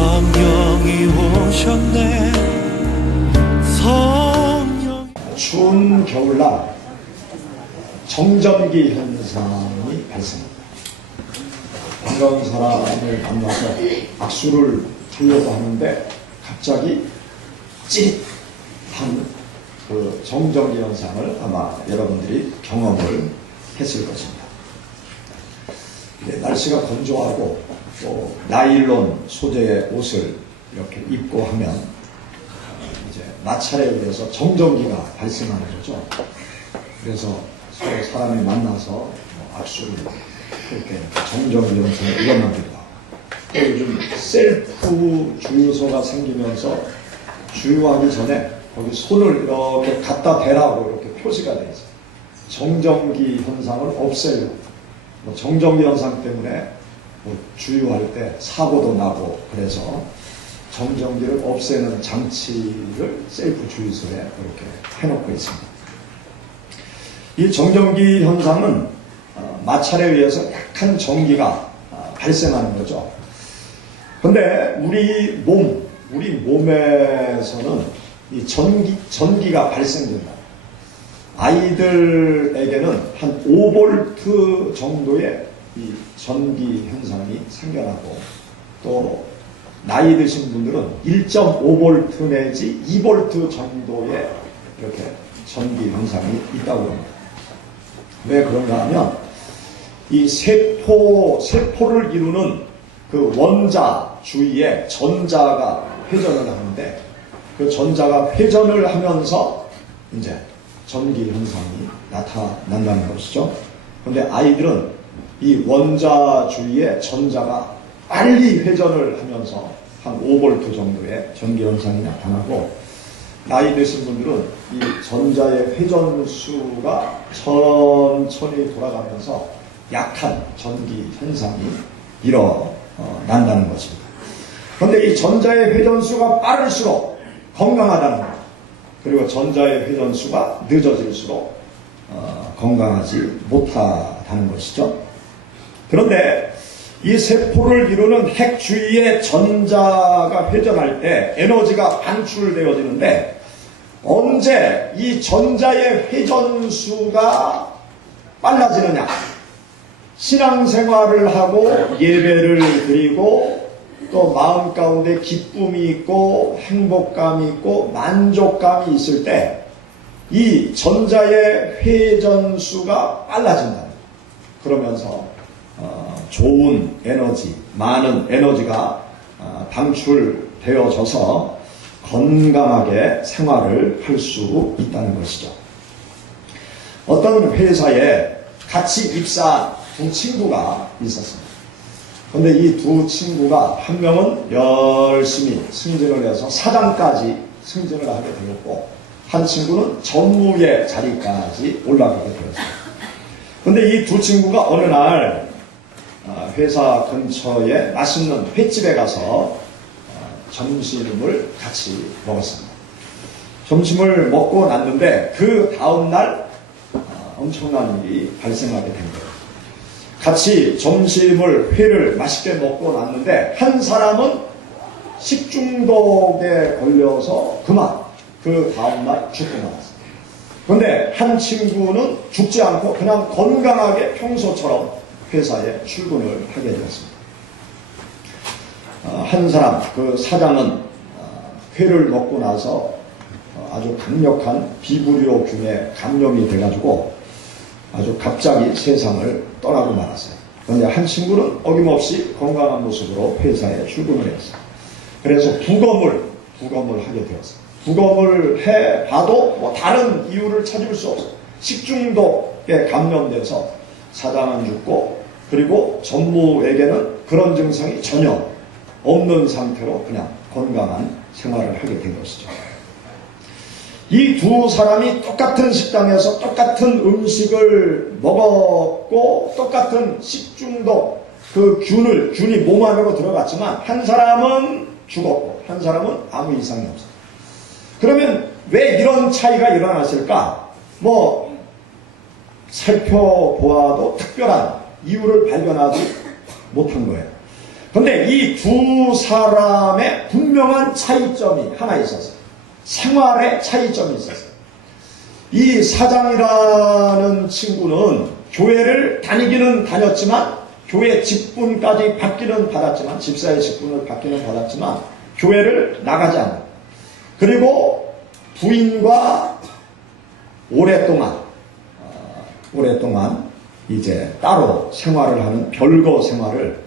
성령이 오셨네. 성령. 추운 겨울날 정전기 현상이 발생합니다. 반가운 사람을 만나서 악수를 하려고 하는데 갑자기 찌릿한 그 정전기 현상을 아마 여러분들이 경험을 했을 것입니다. 날씨가 건조하고 또 나일론 소재의 옷을 이렇게 입고 하면 이제 마찰에 의해서 정전기가 발생하는 거죠. 그래서 서로 사람이 만나서 악수를 그렇게 정전기 현상을 일어나기도 하고, 또 요즘 셀프 주유소가 생기면서 주유하기 전에 거기 손을 이렇게 갖다 대라고 이렇게 표시가 되어 있어요. 정전기 현상을 없애려고. 정전기 현상 때문에 주유할 때 사고도 나고, 그래서 정전기를 없애는 장치를 셀프 주유소에 이렇게 해놓고 있습니다. 이 정전기 현상은 마찰에 의해서 약한 전기가 발생하는 거죠. 근데 우리 몸에서는 이 전기가 발생된다. 아이들에게는 한 5V 정도의 이 전기 현상이 생겨나고, 또 나이 드신 분들은 1.5V 내지 2V 정도의 이렇게 전기 현상이 있다고 합니다. 왜 그런가 하면 이 세포를 이루는 그 원자 주위에 전자가 회전을 하는데, 그 전자가 회전을 하면서 이제 전기 현상이 나타난다는 것이죠. 그런데 아이들은 이 원자 주위에 전자가 빨리 회전을 하면서 한 5V 정도의 전기 현상이 나타나고, 나이 드신 분들은 이 전자의 회전수가 천천히 돌아가면서 약한 전기 현상이 일어난다는 것입니다. 그런데 이 전자의 회전수가 빠를수록 건강하다는 것, 그리고 전자의 회전수가 늦어질수록 건강하지 못하다는 것이죠. 그런데 이 세포를 이루는 핵 주위에 전자가 회전할 때 에너지가 방출되어지는데, 언제 이 전자의 회전수가 빨라지느냐? 신앙생활을 하고 예배를 드리고 또 마음 가운데 기쁨이 있고 행복감이 있고 만족감이 있을 때 이 전자의 회전수가 빨라진다. 그러면서 좋은 에너지, 많은 에너지가 방출되어져서 건강하게 생활을 할 수 있다는 것이죠. 어떤 회사에 같이 입사한 두 친구가 있었습니다. 그런데 이 두 친구가 한 명은 열심히 승진을 해서 사장까지 승진을 하게 되었고, 한 친구는 전무의 자리까지 올라가게 되었습니다. 그런데 이 두 친구가 어느 날 회사 근처에 맛있는 횟집에 가서 점심을 같이 먹었습니다. 점심을 먹고 났는데 그 다음날 엄청난 일이 발생하게 된 거예요. 같이 회를 맛있게 먹고 났는데 한 사람은 식중독에 걸려서 그 다음날 죽고 나왔어요. 그런데 한 친구는 죽지 않고 그냥 건강하게 평소처럼 회사에 출근을 하게 되었습니다. 한 사람, 그 사장은 회를 먹고 나서 아주 강력한 비브리오균에 감염이 돼가지고 아주 갑자기 세상을 떠나고 말았어요. 그런데 한 친구는 어김없이 건강한 모습으로 회사에 출근을 했어요. 그래서 부검을 하게 되었어요. 부검을 해봐도 뭐 다른 이유를 찾을 수 없어요. 식중독에 감염돼서 사장은 죽고, 그리고 전무에게는 그런 증상이 전혀 없는 상태로 그냥 건강한 생활을 하게 된 것이죠. 이 두 사람이 똑같은 식당에서 똑같은 음식을 먹었고, 똑같은 식중독 그 균이 몸 안으로 들어갔지만, 한 사람은 죽었고 한 사람은 아무 이상이 없어요. 그러면 왜 이런 차이가 일어났을까? 살펴보아도 특별한 이유를 발견하지 못한 거예요. 근데 이 두 사람의 분명한 차이점이 하나 있었어요. 생활의 차이점이 있었어요. 이 사장이라는 친구는 교회를 다니기는 다녔지만, 교회 직분까지 받기는 받았지만, 집사의 직분을 받기는 받았지만 교회를 나가지 않아요. 그리고 부인과 오랫동안 이제 따로 생활을 하는 별거 생활을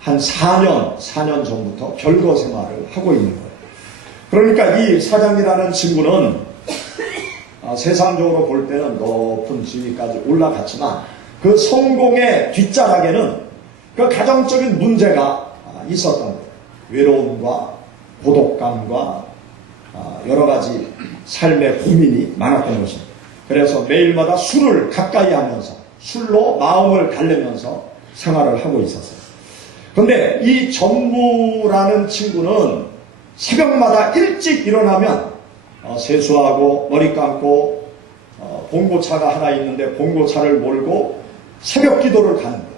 한 4년 전부터 별거 생활을 하고 있는 거예요. 그러니까 이 사장이라는 친구는 세상적으로 볼 때는 높은 지위까지 올라갔지만 그 성공의 뒷자락에는 그 가정적인 문제가 있었던 거예요. 외로움과 고독감과 여러 가지 삶의 고민이 많았던 것입니다. 그래서 매일마다 술을 가까이 하면서 술로 마음을 달래면서 생활을 하고 있었어요. 그런데 이 전무라는 친구는 새벽마다 일찍 일어나면 세수하고 머리 감고 봉고차가 하나 있는데 봉고차를 몰고 새벽 기도를 가는 거예요.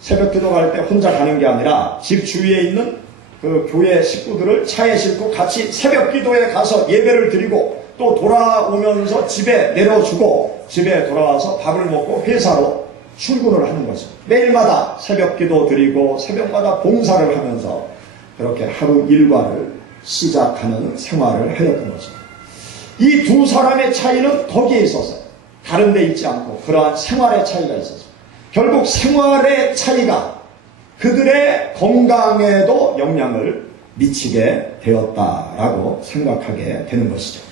새벽 기도 갈 때 혼자 가는 게 아니라 집 주위에 있는 그 교회 식구들을 차에 싣고 같이 새벽 기도에 가서 예배를 드리고 또 돌아오면서 집에 내려주고 집에 돌아와서 밥을 먹고 회사로 출근을 하는 것입니다. 매일마다 새벽 기도 드리고 새벽마다 봉사를 하면서 그렇게 하루 일과를 시작하는 생활을 하였던 것입니다. 이 두 사람의 차이는 거기에 있었어요. 다른 데 있지 않고 그러한 생활의 차이가 있었어요. 결국 생활의 차이가 그들의 건강에도 영향을 미치게 되었다라고 생각하게 되는 것이죠.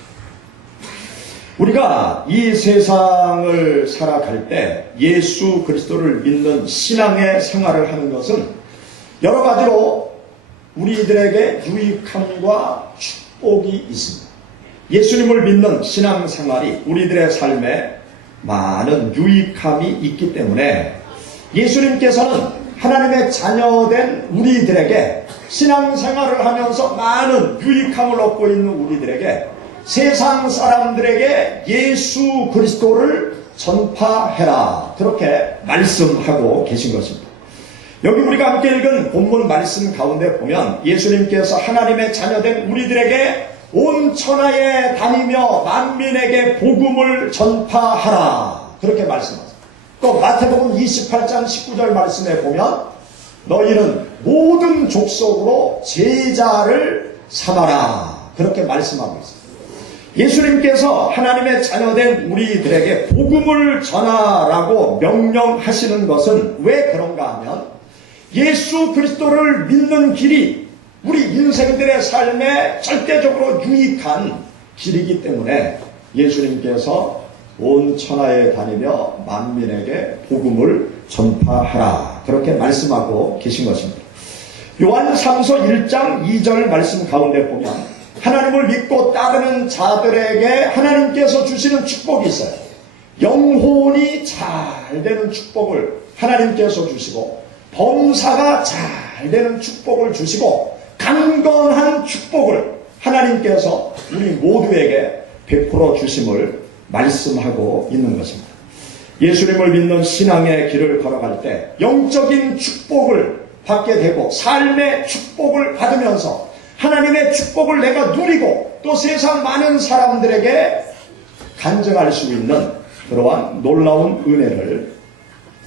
우리가 이 세상을 살아갈 때 예수 그리스도를 믿는 신앙의 생활을 하는 것은 여러 가지로 우리들에게 유익함과 축복이 있습니다. 예수님을 믿는 신앙생활이 우리들의 삶에 많은 유익함이 있기 때문에 예수님께서는 하나님의 자녀된 우리들에게 신앙생활을 하면서 많은 유익함을 얻고 있는 우리들에게 세상 사람들에게 예수 그리스도를 전파해라, 그렇게 말씀하고 계신 것입니다. 여기 우리가 함께 읽은 본문 말씀 가운데 보면 예수님께서 하나님의 자녀된 우리들에게 온 천하에 다니며 만민에게 복음을 전파하라, 그렇게 말씀하세요. 또 마태복음 28장 19절 말씀에 보면 너희는 모든 족속으로 제자를 삼아라, 그렇게 말씀하고 있습니다. 예수님께서 하나님의 자녀된 우리들에게 복음을 전하라고 명령하시는 것은 왜 그런가 하면 예수 그리스도를 믿는 길이 우리 인생들의 삶에 절대적으로 유익한 길이기 때문에 예수님께서 온 천하에 다니며 만민에게 복음을 전파하라, 그렇게 말씀하고 계신 것입니다. 요한 3서 1장 2절 말씀 가운데 보면 하나님을 믿고 따르는 자들에게 하나님께서 주시는 축복이 있어요. 영혼이 잘 되는 축복을 하나님께서 주시고 범사가 잘 되는 축복을 주시고 강건한 축복을 하나님께서 우리 모두에게 베풀어 주심을 말씀하고 있는 것입니다. 예수님을 믿는 신앙의 길을 걸어갈 때 영적인 축복을 받게 되고 삶의 축복을 받으면서 하나님의 축복을 내가 누리고 또 세상 많은 사람들에게 간증할 수 있는 그러한 놀라운 은혜를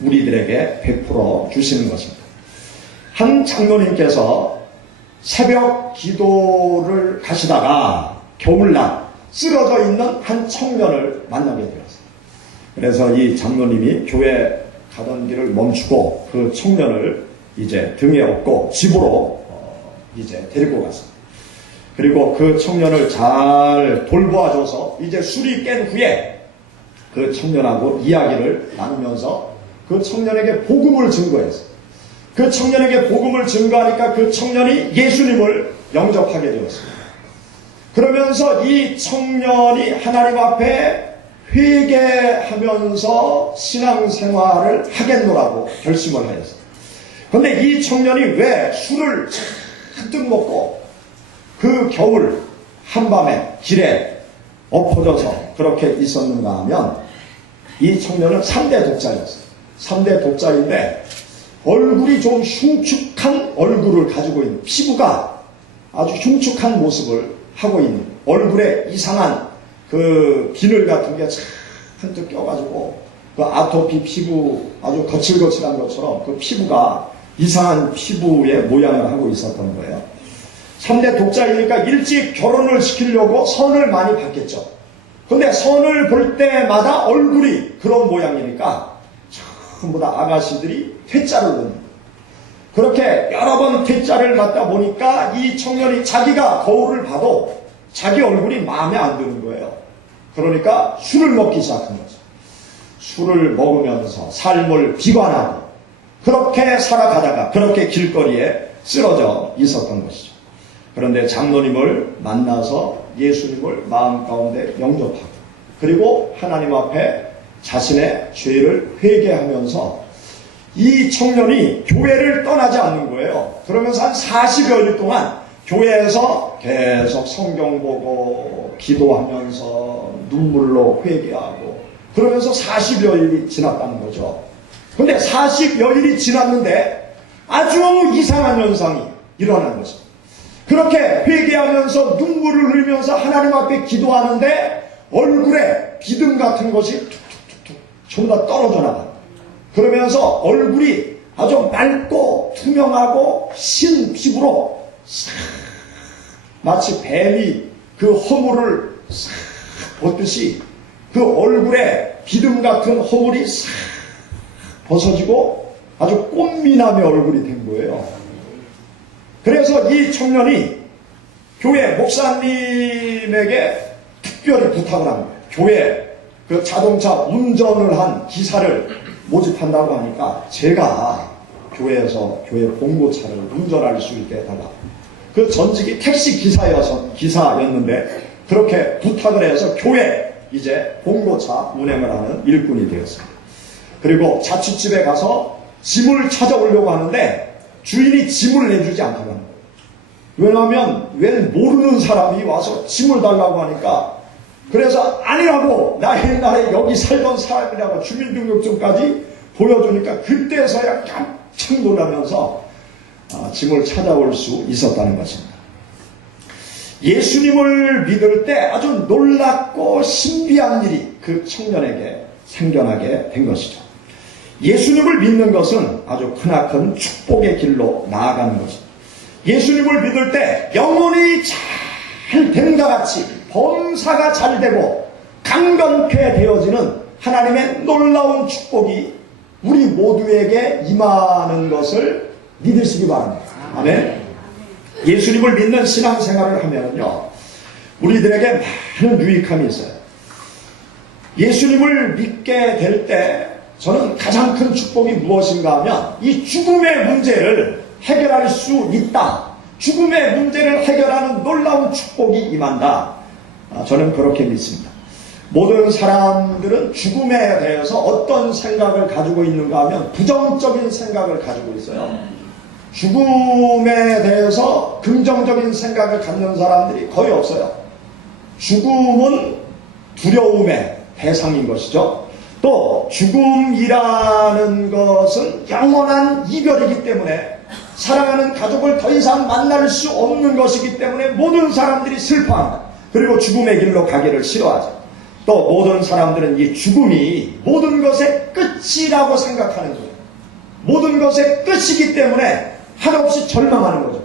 우리들에게 베풀어 주시는 것입니다. 한 장로님께서 새벽 기도를 가시다가 겨울날 쓰러져 있는 한 청년을 만나게 되었어요. 그래서 이 장로님이 교회 가던 길을 멈추고 그 청년을 이제 등에 업고 집으로 이제 데리고 갔습니다. 그리고 그 청년을 잘 돌보아줘서 이제 술이 깬 후에 그 청년하고 이야기를 나누면서 그 청년에게 복음을 증거했어요. 그 청년에게 복음을 증거하니까 그 청년이 예수님을 영접하게 되었습니다. 그러면서 이 청년이 하나님 앞에 회개하면서 신앙생활을 하겠노라고 결심을 하였어요. 그런데 이 청년이 왜 술을 잔뜩 먹고 그 겨울 한밤에 길에 엎어져서 그렇게 있었는가 하면 이 청년은 3대 독자였어요. 3대 독자인데 얼굴이 좀 흉측한 얼굴을 가지고 있는, 피부가 아주 흉측한 모습을 하고 있는, 얼굴에 이상한 그 비늘 같은 게 잔뜩 껴가지고 그 아토피 피부, 아주 거칠거칠한 것처럼 그 피부가 이상한 피부의 모양을 하고 있었던 거예요. 3대 독자이니까 일찍 결혼을 시키려고 선을 많이 봤겠죠. 근데 선을 볼 때마다 얼굴이 그런 모양이니까 전부 다 아가씨들이 퇴짜를 넣는 거예요. 그렇게 여러 번 퇴짜를 맞다 보니까 이 청년이 자기가 거울을 봐도 자기 얼굴이 마음에 안 드는 거예요. 그러니까 술을 먹기 시작한 거죠. 술을 먹으면서 삶을 비관하고 그렇게 살아가다가 그렇게 길거리에 쓰러져 있었던 것이죠. 그런데 장로님을 만나서 예수님을 마음 가운데 영접하고 그리고 하나님 앞에 자신의 죄를 회개하면서 이 청년이 교회를 떠나지 않는 거예요. 그러면서 한 40여일 동안 교회에서 계속 성경 보고 기도하면서 눈물로 회개하고 그러면서 40여일이 지났다는 거죠. 근데 40여일이 지났는데 아주 이상한 현상이 일어난 것입니다. 그렇게 회개하면서 눈물을 흘리면서 하나님 앞에 기도하는데 얼굴에 비듬 같은 것이 툭툭툭툭 전부 다 떨어져 나가요. 그러면서 얼굴이 아주 맑고 투명하고 신 피부로 마치 뱀이 그 허물을 싹 벗듯이 그 얼굴에 비듬 같은 허물이 싹 벗어지고 아주 꽃미남의 얼굴이 된 거예요. 그래서 이 청년이 교회 목사님에게 특별히 부탁을 합니다. 교회 그 자동차 운전을 한 기사를 모집한다고 하니까 제가 교회에서 교회 봉고차를 운전할 수 있게 해달라. 그 전직이 택시 기사였는데 그렇게 부탁을 해서 교회 이제 봉고차 운행을 하는 일꾼이 되었습니다. 그리고 자취집에 가서 짐을 찾아오려고 하는데 주인이 짐을 내주지 않다는 거예요. 왜냐하면 웬 모르는 사람이 와서 짐을 달라고 하니까 그래서 아니라고 나 옛날에 여기 살던 사람이라고 주민등록증까지 보여주니까 그때서야 깜짝 놀라면서 짐을 찾아올 수 있었다는 것입니다. 예수님을 믿을 때 아주 놀랍고 신비한 일이 그 청년에게 생겨나게 된 것이죠. 예수님을 믿는 것은 아주 크나큰 축복의 길로 나아가는 것입니다. 예수님을 믿을 때 영혼이 잘 됨과 같이 범사가 잘 되고 강건케 되어지는 하나님의 놀라운 축복이 우리 모두에게 임하는 것을 믿으시기 바랍니다. 아멘. 예수님을 믿는 신앙생활을 하면요 우리들에게 많은 유익함이 있어요. 예수님을 믿게 될 때 저는 가장 큰 축복이 무엇인가 하면 이 죽음의 문제를 해결할 수 있다. 죽음의 문제를 해결하는 놀라운 축복이 임한다. 저는 그렇게 믿습니다. 모든 사람들은 죽음에 대해서 어떤 생각을 가지고 있는가 하면 부정적인 생각을 가지고 있어요. 죽음에 대해서 긍정적인 생각을 갖는 사람들이 거의 없어요. 죽음은 두려움의 대상인 것이죠. 또 죽음이라는 것은 영원한 이별이기 때문에 사랑하는 가족을 더 이상 만날 수 없는 것이기 때문에 모든 사람들이 슬퍼합니다. 그리고 죽음의 길로 가기를 싫어하죠. 또 모든 사람들은 이 죽음이 모든 것의 끝이라고 생각하는 거예요. 모든 것의 끝이기 때문에 한없이 절망하는 거죠.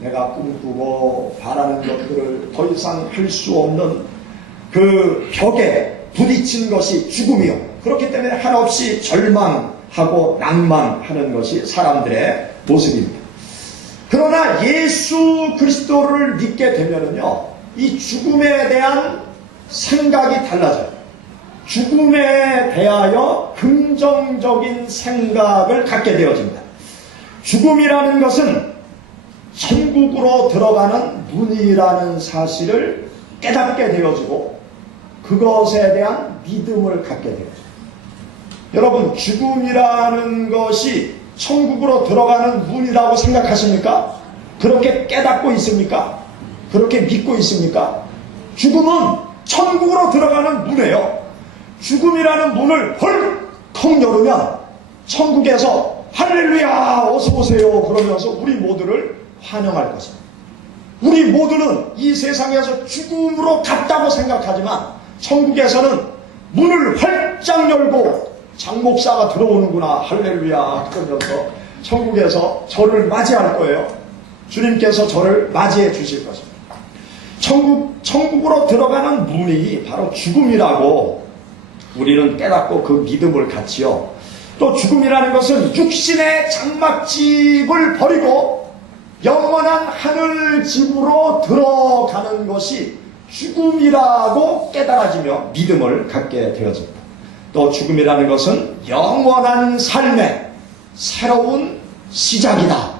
내가 꿈꾸고 바라는 것들을 더 이상 할 수 없는 그 벽에 부딪힌 것이 죽음이요. 그렇기 때문에 한없이 절망하고 낭만하는 것이 사람들의 모습입니다. 그러나 예수 그리스도를 믿게 되면은요, 이 죽음에 대한 생각이 달라져요. 죽음에 대하여 긍정적인 생각을 갖게 되어집니다. 죽음이라는 것은 천국으로 들어가는 문이라는 사실을 깨닫게 되어지고 그것에 대한 믿음을 갖게 되어져요. 여러분, 죽음이라는 것이 천국으로 들어가는 문이라고 생각하십니까? 그렇게 깨닫고 있습니까? 그렇게 믿고 있습니까? 죽음은 천국으로 들어가는 문이에요. 죽음이라는 문을 헐컥 열으면 천국에서 할렐루야 어서 오세요 그러면서 우리 모두를 환영할 것입니다. 우리 모두는 이 세상에서 죽음으로 갔다고 생각하지만 천국에서는 문을 활짝 열고 장 목사가 들어오는구나 할렐루야 그러면서 천국에서 저를 맞이할 거예요. 주님께서 저를 맞이해 주실 것입니다. 천국으로 들어가는 문이 바로 죽음이라고 우리는 깨닫고 그 믿음을 갖지요. 또 죽음이라는 것은 육신의 장막집을 버리고 영원한 하늘집으로 들어가는 것이 죽음이라고 깨달아지며 믿음을 갖게 되어집니다. 또 죽음이라는 것은 영원한 삶의 새로운 시작이다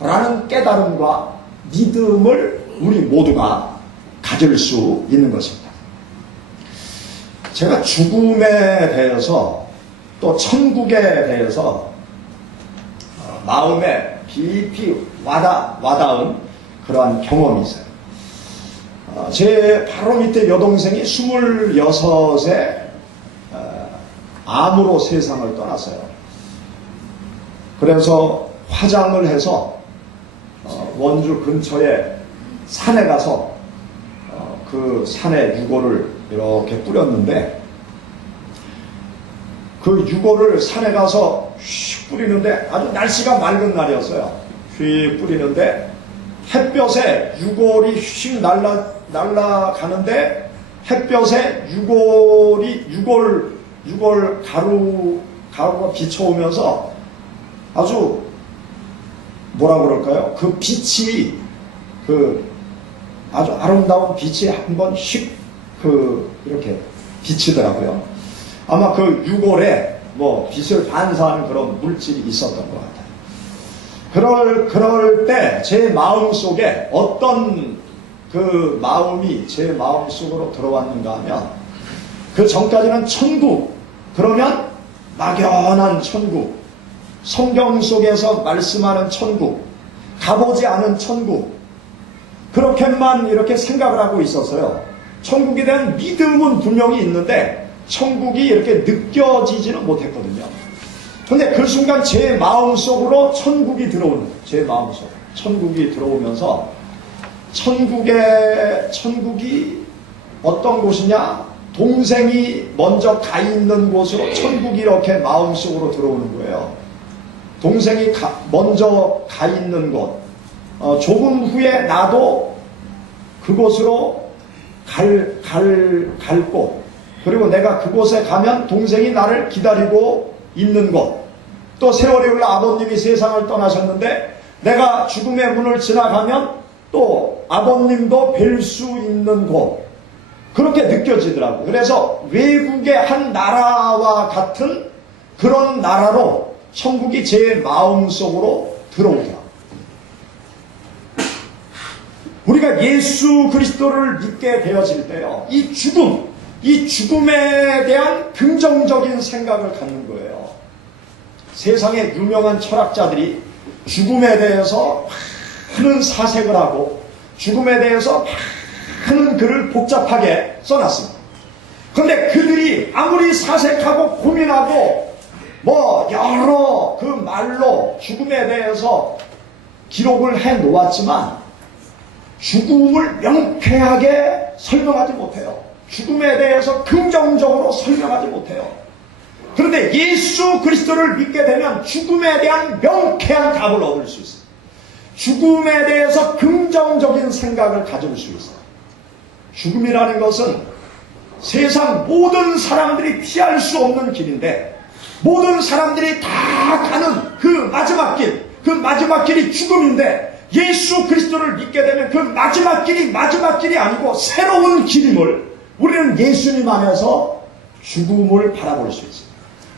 라는 깨달음과 믿음을 우리 모두가 가질 수 있는 것입니다. 제가 죽음에 대해서 또 천국에 대해서 마음에 깊이 와닿은 그러한 경험이 있어요. 제 바로 밑에 여동생이 26에 암으로 세상을 떠났어요. 그래서 화장을 해서 원주 근처에 산에 가서 그 산에 유골을 이렇게 뿌렸는데 그 유골을 산에 가서 휙 뿌리는데 아주 날씨가 맑은 날이었어요. 휙 뿌리는데 햇볕에 유골이 휙 날아가는데 햇볕에 유골 가루가 비쳐오면서 아주 뭐라 그럴까요? 그 빛이 아주 아름다운 빛이 한번 휙 이렇게 비치더라고요. 아마 그 유골에 빛을 반사하는 그런 물질이 있었던 것 같아요. 그럴 때 제 마음 속에 어떤 그 마음이 제 마음 속으로 들어왔는가 하면 그 전까지는 천국, 그러면 막연한 천국, 성경 속에서 말씀하는 천국, 가보지 않은 천국, 그렇게만 이렇게 생각을 하고 있었어요. 천국에 대한 믿음은 분명히 있는데 천국이 이렇게 느껴지지는 못했거든요. 근데 그 순간 제 마음속으로 천국이 들어오는 거예요. 제 마음속 천국이 들어오면서 천국이 어떤 곳이냐? 동생이 먼저 가 있는 곳으로 천국이 이렇게 마음속으로 들어오는 거예요. 동생이 먼저 가 있는 곳, 조금 후에 나도 그곳으로 갈 곳, 그리고 내가 그곳에 가면 동생이 나를 기다리고 있는 곳, 또 세월이 흘러 아버님이 세상을 떠나셨는데 내가 죽음의 문을 지나가면 또 아버님도 뵐 수 있는 곳, 그렇게 느껴지더라고요. 그래서 외국의 한 나라와 같은 그런 나라로 천국이 제 마음속으로 들어오더라고요. 우리가 예수 그리스도를 믿게 되어질 때요, 이 죽음에 대한 긍정적인 생각을 갖는 거예요. 세상의 유명한 철학자들이 죽음에 대해서 많은 사색을 하고 죽음에 대해서 많은 글을 복잡하게 써놨습니다. 그런데 그들이 아무리 사색하고 고민하고 여러 그 말로 죽음에 대해서 기록을 해 놓았지만 죽음을 명쾌하게 설명하지 못해요. 죽음에 대해서 긍정적으로 설명하지 못해요. 그런데 예수 그리스도를 믿게 되면 죽음에 대한 명쾌한 답을 얻을 수 있어요. 죽음에 대해서 긍정적인 생각을 가질 수 있어요. 죽음이라는 것은 세상 모든 사람들이 피할 수 없는 길인데 모든 사람들이 다 가는 그 마지막 길이 죽음인데 예수 그리스도를 믿게 되면 그 마지막 길이 아니고 새로운 길임을 우리는 예수님 안에서 죽음을 바라볼 수 있습니다.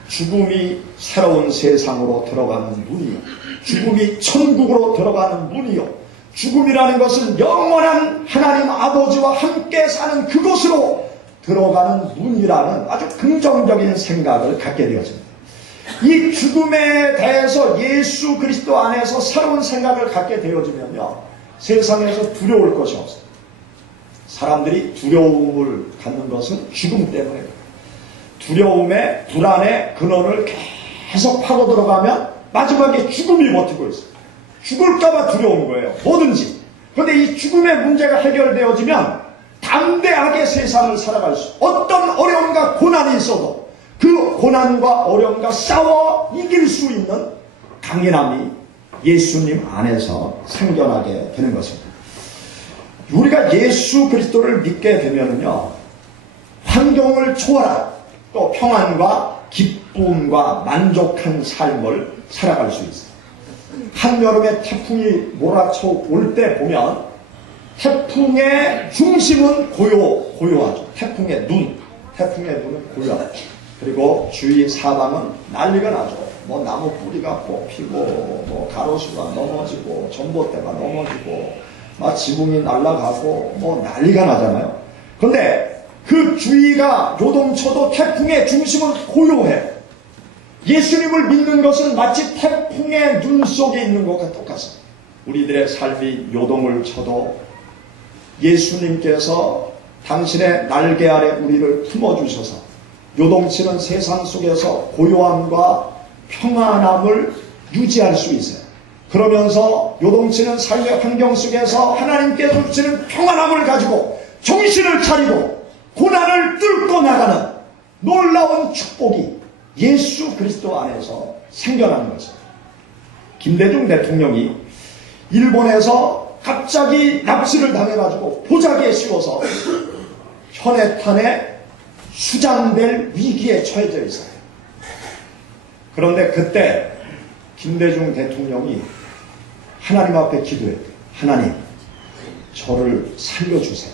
죽음이 새로운 세상으로 들어가는 문이요, 죽음이 천국으로 들어가는 문이요, 죽음이라는 것은 영원한 하나님 아버지와 함께 사는 그곳으로 들어가는 문이라는 아주 긍정적인 생각을 갖게 되어집니다. 이 죽음에 대해서 예수 그리스도 안에서 새로운 생각을 갖게 되어지면요, 세상에서 두려울 것이 없어요. 사람들이 두려움을 갖는 것은 죽음 때문에, 두려움에 불안의 근원을 계속 파고 들어가면 마지막에 죽음이 버티고 있어요. 죽을까봐 두려운 거예요. 뭐든지. 그런데 이 죽음의 문제가 해결되어지면 담대하게 세상을 살아갈 수, 어떤 어려움과 고난이 있어도 그 고난과 어려움과 싸워 이길 수 있는 강인함이 예수님 안에서 생겨나게 되는 것입니다. 우리가 예수 그리스도를 믿게 되면은요, 환경을 초월한 또 평안과 기쁨과 만족한 삶을 살아갈 수 있어요. 한여름에 태풍이 몰아쳐 올 때 보면 태풍의 중심은 고요하죠. 태풍의 눈은 고요하죠. 그리고 주위 사방은 난리가 나죠. 뭐 나무 뿌리가 뽑히고, 뭐 가로수가 넘어지고, 전봇대가 넘어지고, 막 지붕이 날아가고, 뭐 난리가 나잖아요. 그런데 그 주위가 요동쳐도 태풍의 중심은 고요해요. 예수님을 믿는 것은 마치 태풍의 눈 속에 있는 것과 똑같습니다. 우리들의 삶이 요동을 쳐도 예수님께서 당신의 날개 아래 우리를 품어주셔서 요동치는 세상 속에서 고요함과 평안함을 유지할 수 있어요. 그러면서 요동치는 삶의 환경 속에서 하나님께서 주시는 평안함을 가지고 정신을 차리고 고난을 뚫고 나가는 놀라운 축복이 예수 그리스도 안에서 생겨나는 것입니다. 김대중 대통령이 일본에서 갑자기 납치를 당해가지고 보자기에 씌워서 현해탄에 수장될 위기에 처해져 있어요. 그런데 그때 김대중 대통령이 하나님 앞에 기도했대요. 하나님, 저를 살려주세요.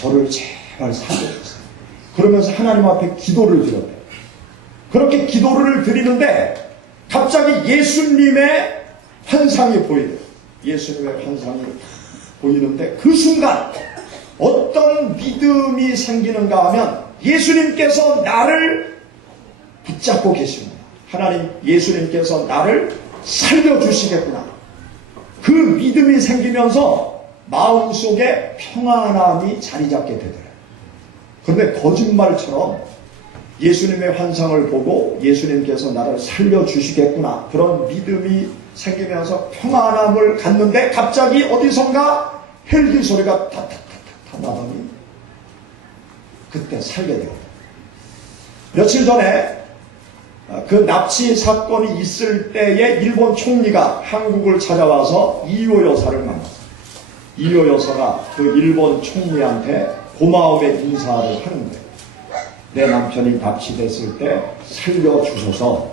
저를 제발 살려주세요. 그러면서 하나님 앞에 기도를 드렸대요. 그렇게 기도를 드리는데 갑자기 예수님의 환상이 보이대요. 예수님의 환상이 보이는데 그 순간 어떤 믿음이 생기는가 하면 예수님께서 나를 붙잡고 계십니다. 하나님, 예수님께서 나를 살려주시겠구나. 그 믿음이 생기면서 마음속에 평안함이 자리 잡게 되더래요. 그런데 거짓말처럼 예수님의 환상을 보고 예수님께서 나를 살려주시겠구나, 그런 믿음이 생기면서 평안함을 갖는데 갑자기 어디선가 헬기 소리가 타타타타 나더니 그때 살게 되었다. 며칠 전에 그 납치 사건이 있을 때에 일본 총리가 한국을 찾아와서 이효 여사를 만났어요. 이효 여사가 그 일본 총리한테 고마움의 인사를 하는 거예요. 내 남편이 납치됐을 때 살려주셔서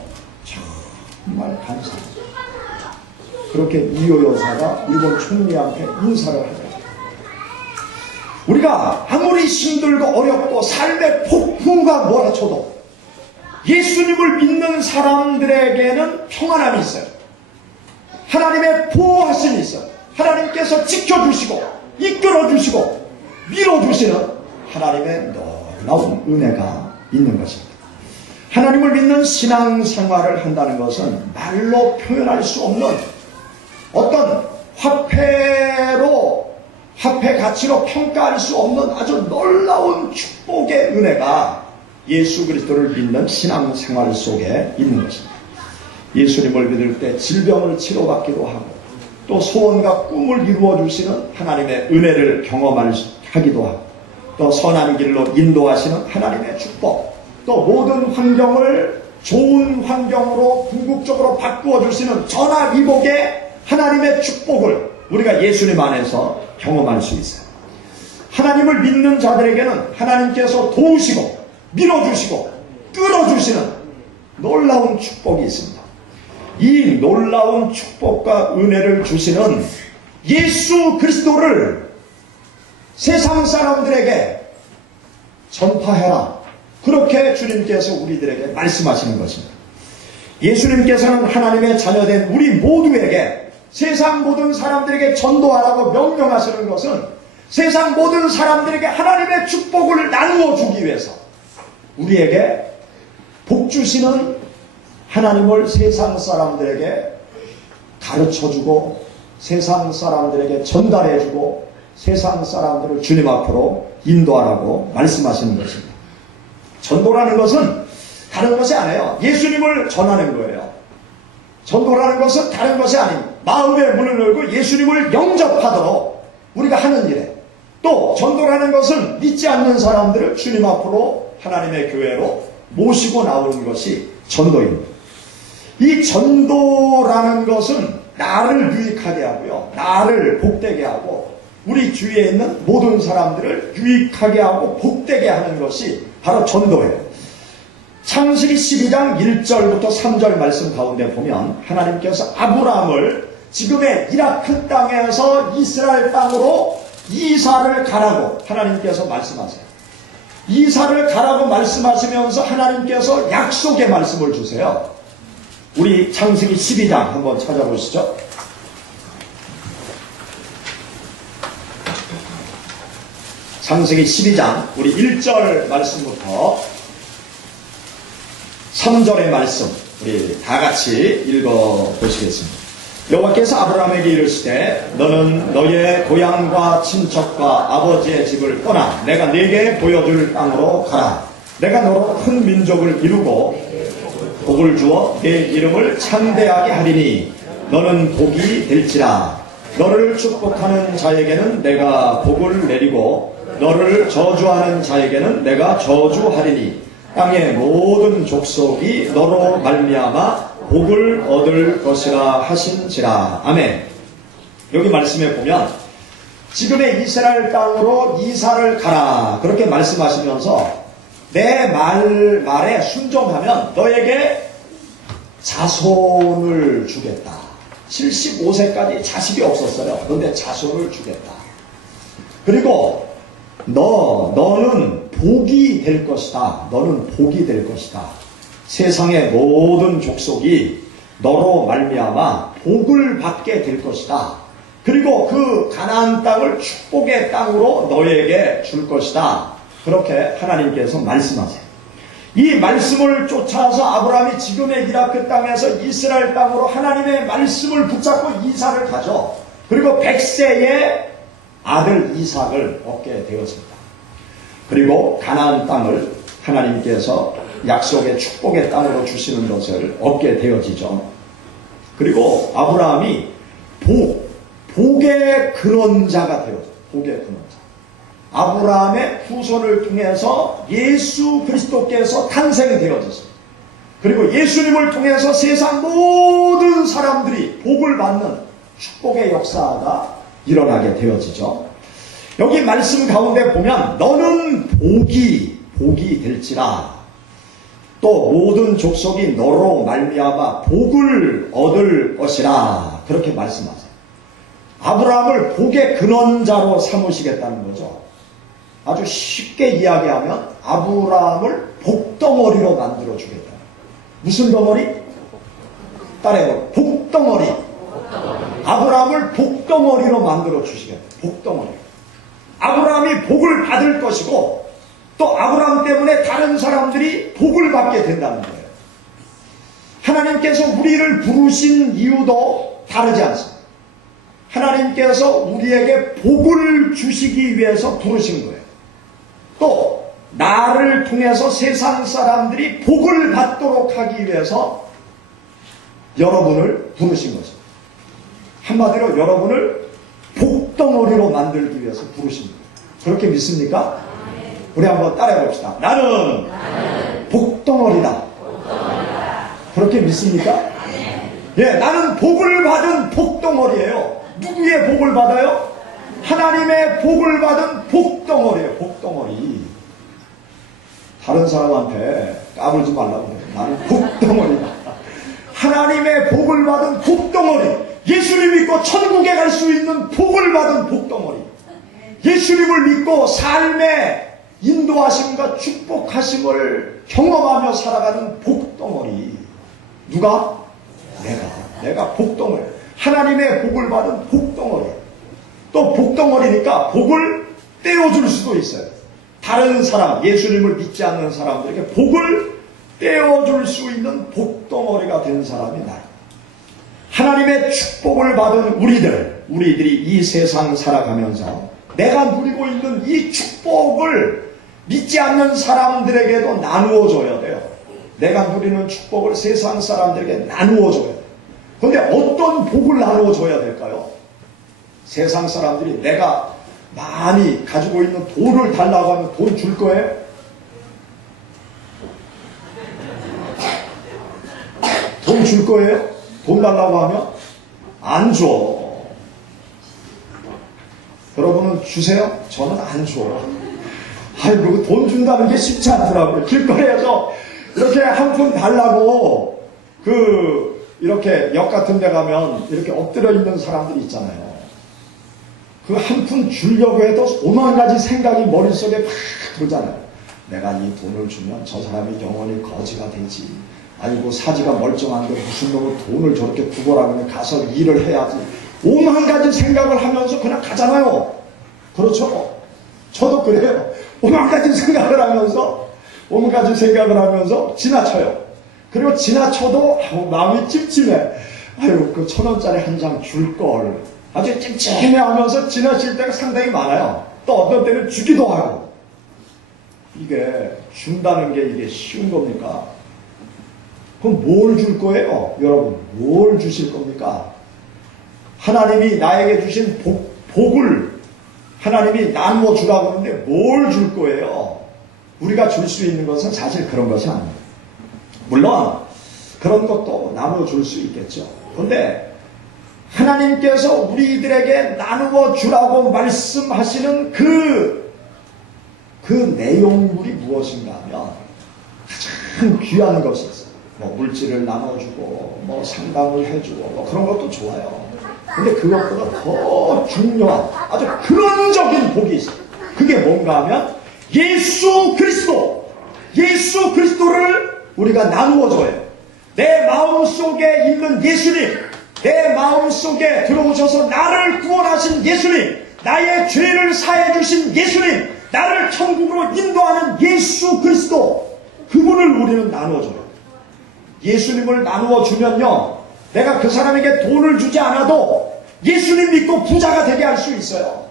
정말 감사합니다. 그렇게 이효 여사가 일본 총리한테 인사를 하더라고요. 우리가 아무리 힘들고 어렵고 삶의 폭풍과 몰아쳐도 예수님을 믿는 사람들에게는 평안함이 있어요. 하나님의 보호하심이 있어요. 하나님께서 지켜주시고 이끌어주시고 밀어주시는 하나님의 놀라운 은혜가 있는 것입니다. 하나님을 믿는 신앙생활을 한다는 것은 말로 표현할 수 없는 어떤 화폐 가치로 평가할 수 없는 아주 놀라운 축복의 은혜가 예수 그리스도를 믿는 신앙생활 속에 있는 것입니다. 예수님을 믿을 때 질병을 치료받기도 하고 또 소원과 꿈을 이루어 주시는 하나님의 은혜를 경험하기도 하고 또 선한 길로 인도하시는 하나님의 축복, 또 모든 환경을 좋은 환경으로 궁극적으로 바꾸어 주시는 전화위복의 하나님의 축복을 우리가 예수님 안에서 경험할 수 있어요. 하나님을 믿는 자들에게는 하나님께서 도우시고 밀어주시고 끌어주시는 놀라운 축복이 있습니다. 이 놀라운 축복과 은혜를 주시는 예수 그리스도를 세상 사람들에게 전파해라, 그렇게 주님께서 우리들에게 말씀하시는 것입니다. 예수님께서는 하나님의 자녀된 우리 모두에게 세상 모든 사람들에게 전도하라고 명령하시는 것은 세상 모든 사람들에게 하나님의 축복을 나누어 주기 위해서 우리에게 복 주시는 하나님을 세상 사람들에게 가르쳐주고 세상 사람들에게 전달해주고 세상 사람들을 주님 앞으로 인도하라고 말씀하시는 것입니다. 전도라는 것은 다른 것이 아니에요. 예수님을 전하는 거예요. 전도라는 것은 다른 것이 아닙니다. 마음의 문을 열고 예수님을 영접하도록 우리가 하는 일에, 또 전도라는 것은 믿지 않는 사람들을 주님 앞으로 하나님의 교회로 모시고 나오는 것이 전도입니다. 이 전도라는 것은 나를 유익하게 하고요, 나를 복되게 하고 우리 주위에 있는 모든 사람들을 유익하게 하고 복되게 하는 것이 바로 전도예요. 창세기 12장 1절부터 3절 말씀 가운데 보면 하나님께서 아브라함을 지금의 이라크 땅에서 이스라엘 땅으로 이사를 가라고 하나님께서 말씀하세요. 이사를 가라고 말씀하시면서 하나님께서 약속의 말씀을 주세요. 우리 창세기 12장 한번 찾아보시죠. 창세기 12장 우리 1절 말씀부터 3절의 말씀 우리 다 같이 읽어보시겠습니다. 여호와께서 아브라함에게 이르시되 너는 너의 고향과 친척과 아버지의 집을 떠나 내가 네게 보여줄 땅으로 가라. 내가 너로 큰 민족을 이루고 복을 주어 내 이름을 창대하게 하리니 너는 복이 될지라. 너를 축복하는 자에게는 내가 복을 내리고 너를 저주하는 자에게는 내가 저주하리니 땅의 모든 족속이 너로 말미암아 복을 얻을 것이라 하신지라. 아멘. 여기 말씀에 보면 지금의 이스라엘 땅으로 이사를 가라 그렇게 말씀하시면서 내 말에 순종하면 너에게 자손을 주겠다. 75세까지 자식이 없었어요. 그런데 자손을 주겠다. 그리고 너는 복이 될 것이다. 너는 복이 될 것이다. 세상의 모든 족속이 너로 말미암아 복을 받게 될 것이다. 그리고 그 가나안 땅을 축복의 땅으로 너에게 줄 것이다. 그렇게 하나님께서 말씀하세요. 이 말씀을 쫓아서 아브라함이 지금의 이라크 땅에서 이스라엘 땅으로 하나님의 말씀을 붙잡고 이삭을 가죠. 그리고 100세의 아들 이삭을 얻게 되었습니다. 그리고 가나안 땅을 하나님께서 약속의 축복의 땅으로 주시는 것을 얻게 되어지죠. 그리고 아브라함이 복의 근원자가 되었죠. 복의 근원자. 아브라함의 후손을 통해서 예수 그리스도께서 탄생이 되어졌습니다. 그리고 예수님을 통해서 세상 모든 사람들이 복을 받는 축복의 역사가 일어나게 되어지죠. 여기 말씀 가운데 보면 너는 복이 될지라. 또 모든 족속이 너로 말미암아 복을 얻을 것이라. 그렇게 말씀하세요. 아브라함을 복의 근원자로 삼으시겠다는 거죠. 아주 쉽게 이야기하면 아브라함을 복덩어리로 만들어 주겠다. 무슨 덩어리? 따라해요. 복덩어리. 아브라함을 복덩어리로 만들어 주시겠다. 복덩어리. 아브라함이 복을 받을 것이고 또 아브라함 때문에 다른 사람들이 복을 받게 된다는 거예요. 하나님께서 우리를 부르신 이유도 다르지 않습니다. 하나님께서 우리에게 복을 주시기 위해서 부르신 거예요. 또 나를 통해서 세상 사람들이 복을 받도록 하기 위해서 여러분을 부르신 것입니다. 한마디로 여러분을 복덩어리로 만들기 위해서 부르신 거예요. 그렇게 믿습니까? 우리 한번 따라해 봅시다. 나는 복덩어리다. 그렇게 믿습니까? 예, 나는 복을 받은 복덩어리예요. 누구의 복을 받아요? 하나님의 복을 받은 복덩어리예요. 복덩어리. 다른 사람한테 까불지 말라고 그래요. 나는 복덩어리다. 하나님의 복을 받은 복덩어리. 예수님 믿고 천국에 갈 수 있는 복을 받은 복덩어리. 예수님을 믿고 삶의 인도하심과 축복하심을 경험하며 살아가는 복덩어리. 누가? 내가 복덩어리. 하나님의 복을 받은 복덩어리. 또 복덩어리니까 복을 떼어줄 수도 있어요. 다른 사람, 예수님을 믿지 않는 사람들에게 복을 떼어줄 수 있는 복덩어리가 된 사람이 나예요. 하나님의 축복을 받은 우리들이 이 세상 살아가면서 내가 누리고 있는 이 축복을 믿지 않는 사람들에게도 나누어 줘야 돼요. 내가 누리는 축복을 세상 사람들에게 나누어 줘야 돼요. 그런데 어떤 복을 나누어 줘야 될까요? 세상 사람들이 내가 많이 가지고 있는 돈을 달라고 하면 돈 줄 거예요? 돈 줄 거예요? 돈 달라고 하면? 안 줘. 여러분은 주세요? 저는 안 줘. 아이고, 돈 준다는 게 쉽지 않더라고요. 길거리에서 이렇게 한 푼 달라고 이렇게 역 같은 데 가면 이렇게 엎드려 있는 사람들이 있잖아요. 그 한 푼 주려고 해도 오만 가지 생각이 머릿속에 막 돌잖아요. 내가 이 돈을 주면 저 사람이 영원히 거지가 되지. 아이고, 사지가 멀쩡한데 무슨 놈의 돈을 저렇게 두고라면 가서 일을 해야지. 오만 가지 생각을 하면서 그냥 가잖아요. 그렇죠? 저도 그래요. 오만 가지 생각을 하면서 지나쳐요. 그리고 지나쳐도 마음이 찝찝해. 아유, 그 1,000원짜리 한 장 줄 걸. 아주 찝찝해 하면서 지나칠 때가 상당히 많아요. 또 어떤 때는 주기도 하고. 이게 준다는 게 이게 쉬운 겁니까? 그럼 뭘 줄 거예요? 여러분, 뭘 주실 겁니까? 하나님이 나에게 주신 복을 하나님이 나누어 주라고 하는데 뭘 줄 거예요? 우리가 줄 수 있는 것은 사실 그런 것이 아닙니다. 물론 그런 것도 나누어 줄 수 있겠죠. 그런데 하나님께서 우리들에게 나누어 주라고 말씀하시는 그 내용물이 무엇인가 하면 가장 귀한 것이 있어요. 뭐 물질을 나눠주고 뭐 상담을 해주고 뭐 그런 것도 좋아요. 근데 그것보다 더 중요한 아주 근원적인 복이 있어요. 그게 뭔가 하면 예수 그리스도를 우리가 나누어줘요. 내 마음속에 있는 예수님, 내 마음속에 들어오셔서 나를 구원하신 예수님, 나의 죄를 사해 주신 예수님, 나를 천국으로 인도하는 예수 그리스도, 그분을 우리는 나누어줘요. 예수님을 나누어주면요, 내가 그 사람에게 돈을 주지 않아도 예수님 믿고 부자가 되게 할 수 있어요.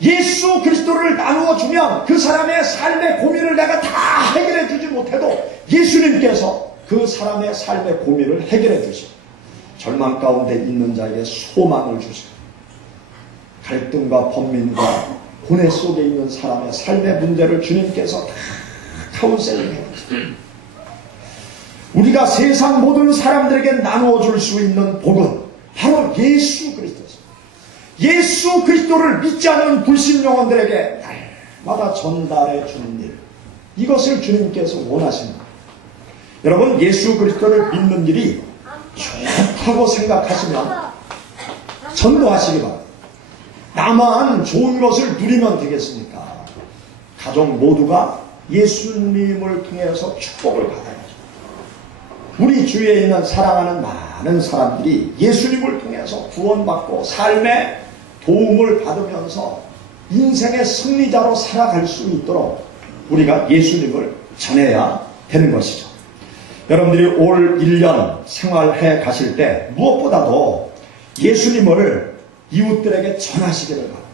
예수 그리스도를 나누어주면 그 사람의 삶의 고민을 내가 다 해결해 주지 못해도 예수님께서 그 사람의 삶의 고민을 해결해 주시고 절망 가운데 있는 자에게 소망을 주시고 갈등과 번민과 고뇌 속에 있는 사람의 삶의 문제를 주님께서 다 카운셀링 해주세요. 우리가 세상 모든 사람들에게 나누어 줄 수 있는 복은 바로 예수 그리스도입니다. 예수 그리스도를 믿지 않는 불신 영혼들에게 날마다 전달해 주는 일, 이것을 주님께서 원하십니다. 여러분, 예수 그리스도를 믿는 일이 좋다고 생각하시면 전도하시기 바랍니다. 나만 좋은 것을 누리면 되겠습니까? 가족 모두가 예수님을 통해서 축복을 받아야죠. 우리 주위에 있는 사랑하는 많은 사람들이 예수님을 통해서 구원받고 삶의 도움을 받으면서 인생의 승리자로 살아갈 수 있도록 우리가 예수님을 전해야 되는 것이죠. 여러분들이 올 1년 생활해 가실 때 무엇보다도 예수님을 이웃들에게 전하시기를 바랍니다.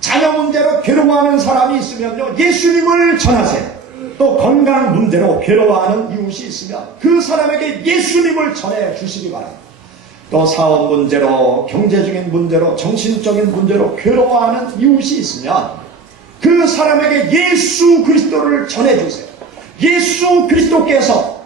자녀 문제로 괴로워하는 사람이 있으면요, 예수님을 전하세요. 또 건강 문제로 괴로워하는 이웃이 있으면 그 사람에게 예수님을 전해 주시기 바랍니다. 또 사업 문제로, 경제적인 문제로, 정신적인 문제로 괴로워하는 이웃이 있으면 그 사람에게 예수 그리스도를 전해 주세요. 예수 그리스도께서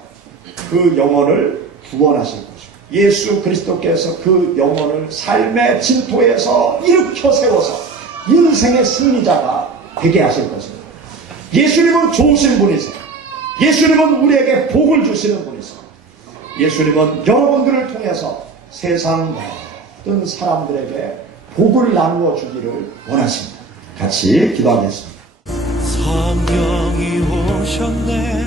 그 영혼을 구원하실 것이고 예수 그리스도께서 그 영혼을 삶의 진토에서 일으켜 세워서 인생의 승리자가 되게 하실 것입니다. 예수님은 좋으신 분이세요. 예수님은 우리에게 복을 주시는 분이세요. 예수님은 여러분들을 통해서 세상 모든 사람들에게 복을 나누어 주기를 원하십니다. 같이 기도하겠습니다. 성령이 오셨네.